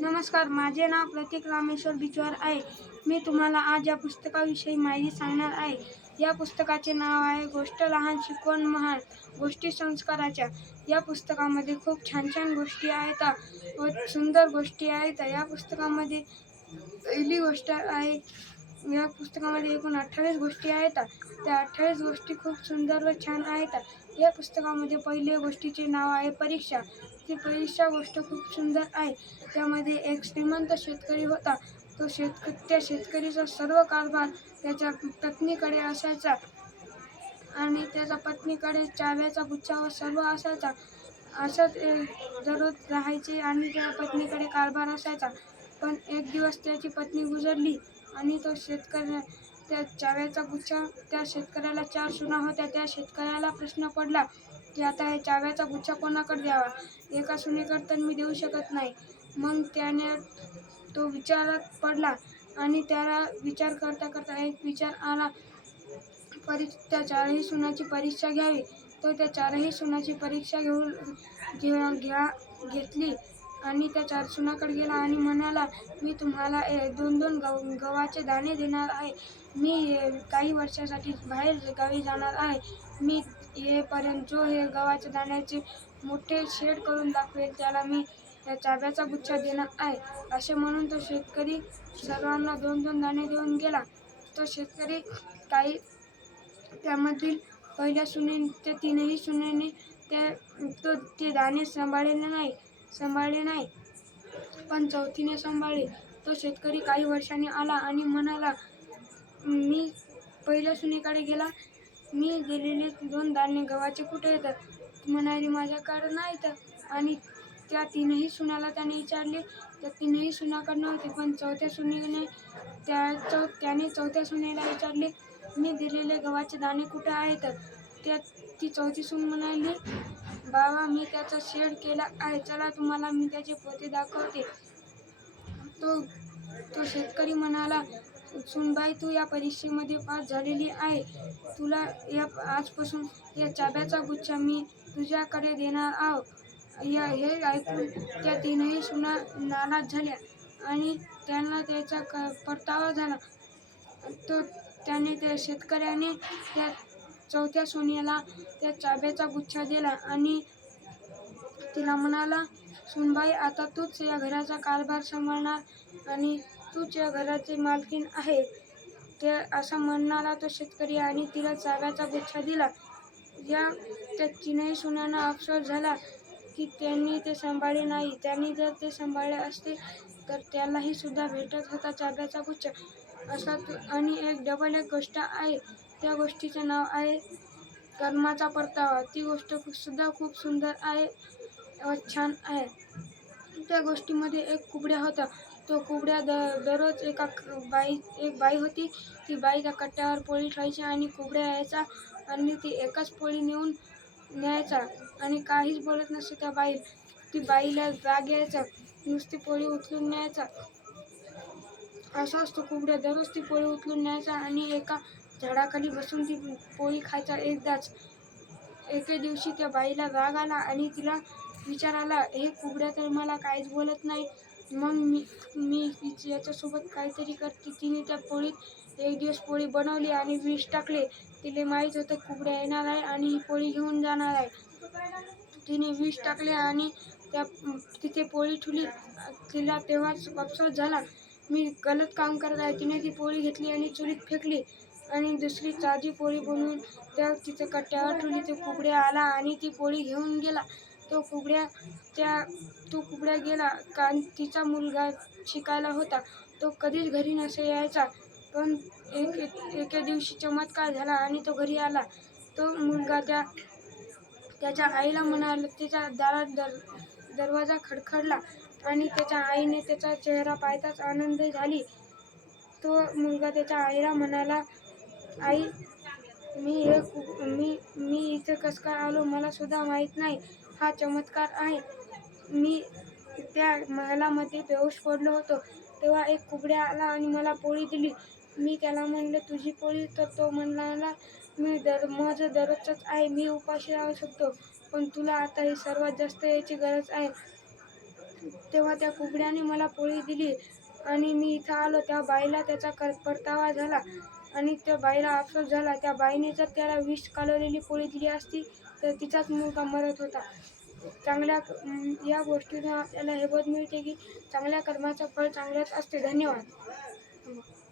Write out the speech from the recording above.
नमस्कार माझे नाव प्रतीक रामेश्वर बिचवार आहे. मी तुम्हाला आज या पुस्तकाविषयी माहिती सांगणार आहे. या पुस्तकाचे नाव आहे गोष्ट लहान शिकवण महान गोष्टी संस्काराच्या. या पुस्तकामध्ये खूप छान छान गोष्टी आहेत व सुंदर गोष्टी आहेत. या पुस्तकामध्ये पहिली गोष्ट आहे या पुस्तकामध्ये एकूण अठ्ठावीस गोष्टी आहेत. त्या अठ्ठावीस गोष्टी खूप सुंदर व छान आहेत. या पुस्तकामध्ये पहिल्या गोष्टीचे नाव आहे परीक्षा. ती परीक्षा गोष्ट खूप सुंदर आहे. त्यामध्ये एक श्रीमंत शेतकरी होता. तो शेतक त्या शेतकरीचा सर्व कारभार त्याच्या पत्नीकडे असायचा आणि त्याच्या पत्नीकडे चाव्याचा गुच्छा व सर्व असायचा. असंच दररोज राहायचे आणि त्या पत्नीकडे कारभार असायचा. पण एक दिवस त्याची पत्नी गुजरली आणि तो शेतकरी त्या चाव्याचा गुच्छा त्या शेतकऱ्याला चार सुना होत्या. त्या शेतकऱ्याला प्रश्न पडला की आता हे चाव्याचा गुच्छा कोणाकडे द्यावा? एका सुनेकडे तर मी देऊ शकत नाही. मग त्याने तो विचारात पडला आणि त्याला विचार करता करता एक विचार आला. परी त्या चारही सुनाची परीक्षा घ्यावी. तो त्या चारही सुनाची परीक्षा घेऊन घ्या घ्या घेतली. आणि त्या चार सुनाकडे गेला आणि म्हणाला मी तुम्हाला ए, दोन दोन गव गव्हाचे दाणे देणार आहे. मी काही वर्षासाठी बाहेर गावी जाणार आहे. मी येपर्यंत जो हे गव्हाच्या दाण्याचे मोठे शेड करून दाखवेल त्याला मी चाब्याचा गुच्छा देणार आहे. असे म्हणून तो शेतकरी सर्वांना दोन दोन दाणे देऊन गेला. तो शेतकरी काही त्यामधील पहिल्या सुने त्या तीनही सुनेने त्या तो ते दाणे सांभाळले नाही. सांभाळले नाही. पण चौथीने सांभाळले. तो शेतकरी काही वर्षांनी आला आणि म्हणाला मी पहिल्या सुनेकडे गेला. मी दिलेले दोन धान्य गव्हाचे कुठे येतात? म्हणाली माझ्याकडे नाही तर आणि त्या तीनही सुनाला त्याने विचारले. त्या तीनही सुनाकडे नव्हते पण चौथ्या सुनेने त्या चौ त्याने चौथ्या सुनेला विचारले मी दिलेले गव्हाचे दाणे कुठे आहेत? त्या ती चौथी सून म्हणाली बाबा मी त्याचा शेड केला आहे. चला तुम्हाला मी त्याचे पोते दाखवते. तो तो शेतकरी म्हणाला सुनबाई तू या परीक्षेमध्ये पास झालेली आहे. तुला या आजपासून या चाब्याचा गुच्छा मी तुझ्याकडे देणार आहो. या हे ऐकून त्या तीनही सुना नाराज झाल्या आणि त्यांना त्याचा क परतावा झाला. तो त्याने त्या शेतकऱ्याने त्या चौथ्या सोन्याला त्या चाब्याचा गुच्छा दिला आणि तिला म्हणाला सुनबाई आता तूच या घराचा कारभार सांभाळणार आणि तूच या घराची मालकीण आहे. ते असं म्हणणारा तो शेतकरी आणि तिला चाव्याचा गुच्छा दिला. या त्या तीनही सुनांना अफसोस झाला की त्यांनी ते सांभाळले नाही. त्यांनी जर ते सांभाळले असते तर त्यालाही सुद्धा भेटत होता चाब्याचा गुच्छ. असा तो आणि एक डबल एक गोष्ट आहे. त्या गोष्टीचं नाव आहे कर्माचा परतावा. ती गोष्ट सुद्धा खूप सुंदर आहे व छान आहे. त्या गोष्टीमध्ये एक कुबड्या होता. तो कुबड्या द दररोज एका बाई एक बाई होती. ती बाई त्या कट्ट्यावर पोळी ठेवायची आणि कुबड्या यायचा आणि ती एकाच पोळी नेऊन न्यायचा आणि काहीच बोलत नसते त्या बाई ती बाईला राग यायचा. नुसती पोळी उचलून न्यायचा. असाच तो कुबड्या दररोज ती पोळी उचलून न्यायचा आणि एका झाडाखाली बसून ती पोळी खायचा एकदाच. एके दिवशी त्या बाईला राग आला आणि तिला विचार आला हे कुबड्या तर मला काहीच बोलत नाही. मग मी मी याच्यासोबत काहीतरी करते. तिने त्या पोळीत एक दिवस पोळी बनवली आणि विष टाकले. तिला माहीत होतं कुबड्या येणार आहे आणि ही पोळी घेऊन जाणार आहे. तिने विष टाकले आणि त्या तिथे पोळी ठुली तिला तेव्हाच अफसोस झाला. मी गलत काम करत आहे. तिने ती पोळी घेतली आणि चुलीत फेकली. आणि दुसरी ताजी पोळी बनवून त्या तिथं कट्ट्यावर ठेवली. तो कुबड्या आला आणि ती पोळी घेऊन गेला. तो कुबड्या त्या तो कुबड्या गेला. कारण तिचा मुलगा शिकायला होता. तो कधीच घरी नसे यायचा. पण एक एक- एके दिवशी चमत्कार झाला आणि तो घरी आला. तो मुलगा त्या त्याच्या आईला म्हणाला तिच्या दारात दर दरवाजा खडखडला आणि त्याच्या आईने त्याचा चेहरा पाहताच आनंद झाली. तो मुलगा त्याच्या आईला म्हणाला आई मी हे कु- मी मी इथं कसं काय आलो मला सुद्धा माहीत नाही. हा चमत्कार आहे. मी त्या महालामध्ये बेहोश पडलो होतो. तेव्हा एक कुबड्या आला आणि मला पोळी दिली. मी त्याला म्हणलं तुझी पोळी तर तो म्हणला मी दर माझं दररोजच आहे मी उपाशी राहू शकतो. पण तुला आता ही सर्वात जास्त याची गरज आहे. तेव्हा त्या कुबड्याने मला पोळी दिली आणि मी इथं आलो. त्या बाईला त्याचा कर परतावा झाला. आणि त्या बाईला अफसोस झाला. त्या बाईने जर त्याला विष कालवलेली पोळी दिली असती तर तिचाच मुलगा मरत होता. चांगल्या या गोष्टीनं आपल्याला हे बोध मिळते की चांगल्या कर्माचं फळ चांगलंच असते. धन्यवाद.